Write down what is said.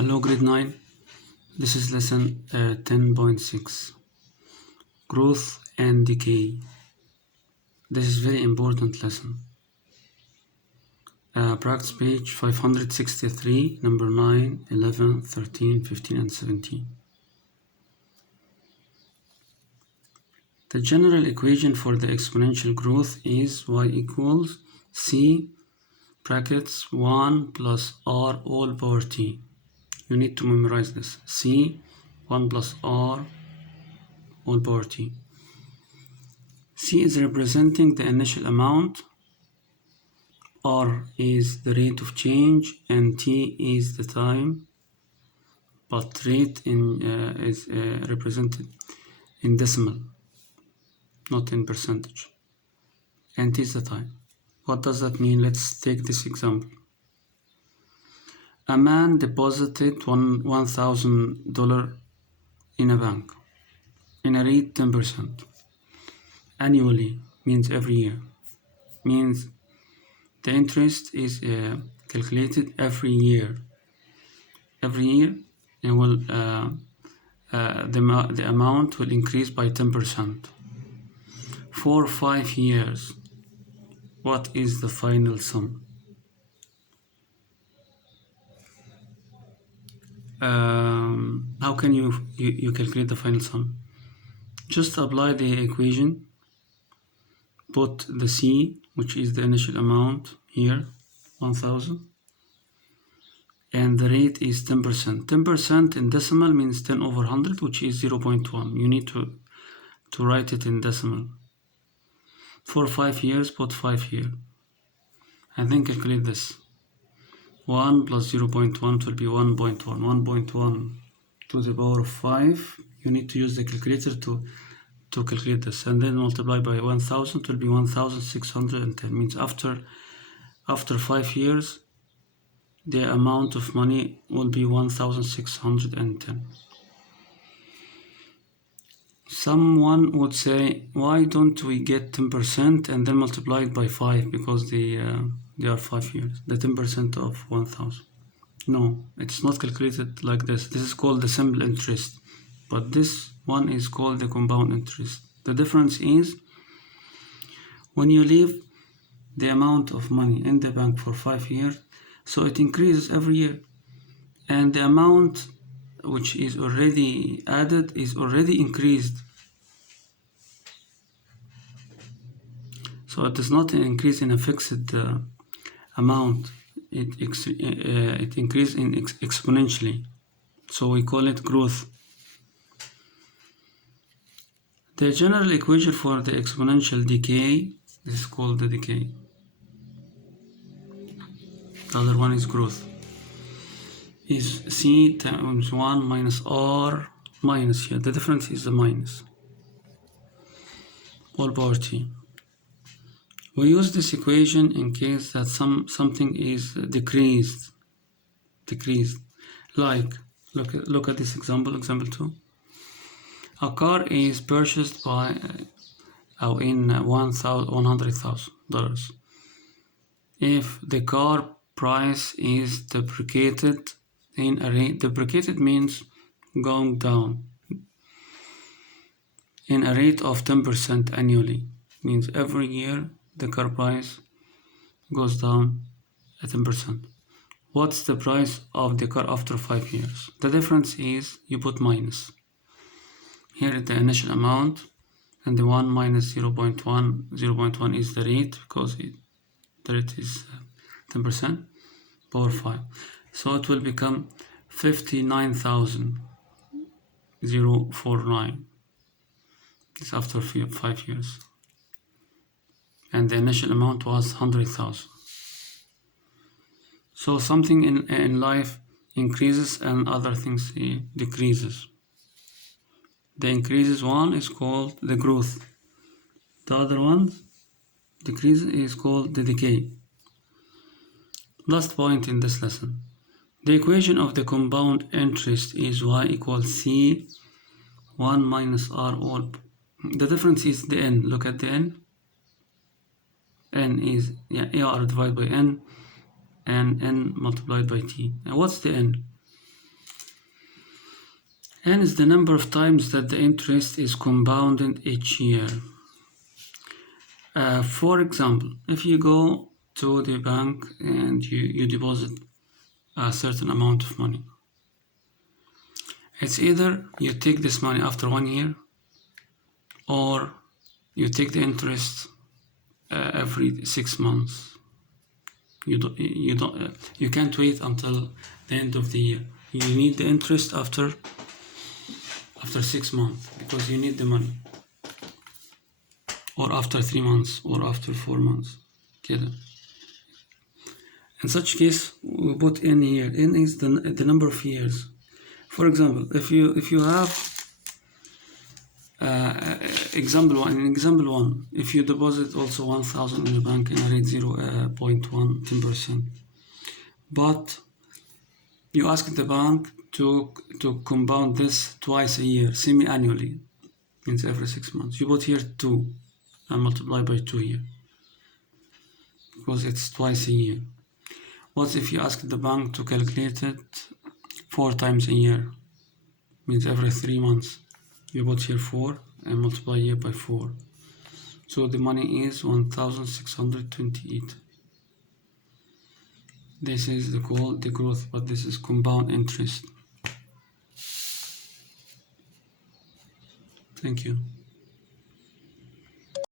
Hello grade 9, this is lesson 10.6, growth and decay. This is very important lesson. Practice page 563, number 9, 11, 13, 15 and 17. The general equation for the exponential growth is y equals c brackets 1 plus r all power t. You need to memorize this. C 1 plus r all power t. C is representing the initial amount, R is the rate of change, and T is the time, but rate is represented in decimal, not in percentage, and T is the time. What does that mean? Let's take this example. A man deposited $1,000 in a bank in a rate 10%. Annually means every year, means the interest is calculated every year. Every year it will the amount will increase by 10%. For 5 years, what is the final sum? How can you calculate the final sum? Just apply the equation, put the C, which is the initial amount here, 1,000, and the rate is 10%. 10% in decimal means 10 over 100, which is 0.1. You need to write it in decimal. For 5 years, put 5 here, and then calculate this. 1 plus 0.1 will be 1.1. 1.1 to the power of 5. You need to use the calculator to calculate this, and then multiply by 1,000 will be 1,610. Means after 5 years, the amount of money will be 1,610. Someone would say, why don't we get 10% and then multiply it by 5, because they are 5 years, the 10% of 1,000. No, it's not calculated like this. This is called the simple interest, but this one is called the compound interest. The difference is when you leave the amount of money in the bank for 5 years, so it increases every year, and the amount which is already added is already increased. So it does not increase in a fixed amount. It increases exponentially. So we call it growth. The general equation for the exponential decay, this is called the decay. The other one is growth. Is C times 1 minus R minus here. The difference is the minus. All power T. We use this equation in case that something is decreased. Like, look at this example 2. A car is purchased by in $100,000. If the car price is depreciated in a rate, depreciated means going down, in a rate of 10% annually, means every year the car price goes down at 10%. What's the price of the car after 5 years? The difference is you put minus. Here is the initial amount, and the 1 minus 0.1. 0.1 is the rate, because the rate is 10%, power 5. So it will become 59,049. It's after 5 years. And the initial amount was 100,000. So something in life increases and other things decreases. The increases one is called the growth. The other one decrease is called the decay. Last point in this lesson. The equation of the compound interest is y equals c 1 minus r all. The difference is the n. Look at the n. N is AR divided by n, and n multiplied by t. And what's the n? N is the number of times that the interest is compounded each year. For example, if you go to the bank and you deposit a certain amount of money, it's either you take this money after 1 year, or you take the interest every 6 months. You can't wait until the end of the year. You need the interest after 6 months because you need the money, or after 3 months, or after 4 months. كده. In such case, we put n here. N is the number of years. For example, if you have example one, if you deposit also 1,000 in the bank in a rate 0.1 10%, but you ask the bank to compound this twice a year, semi-annually, means every 6 months. You put here 2 and multiply by 2 here because it's twice a year. What if you ask the bank to calculate it 4 times a year, means every 3 months? You put here 4 and multiply here by 4. So the money is 1,628. This is called the growth, but this is compound interest. Thank you.